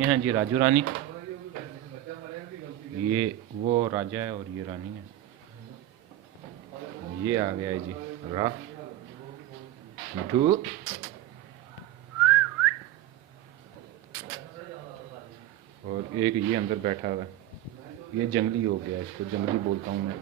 ये हैं जी राजू रानी, ये वो राजा है और ये रानी है। ये आ गया है जी मिठू। और एक ये अंदर बैठा हुआ है, ये जंगली हो गया, इसको जंगली बोलता हूँ मैं।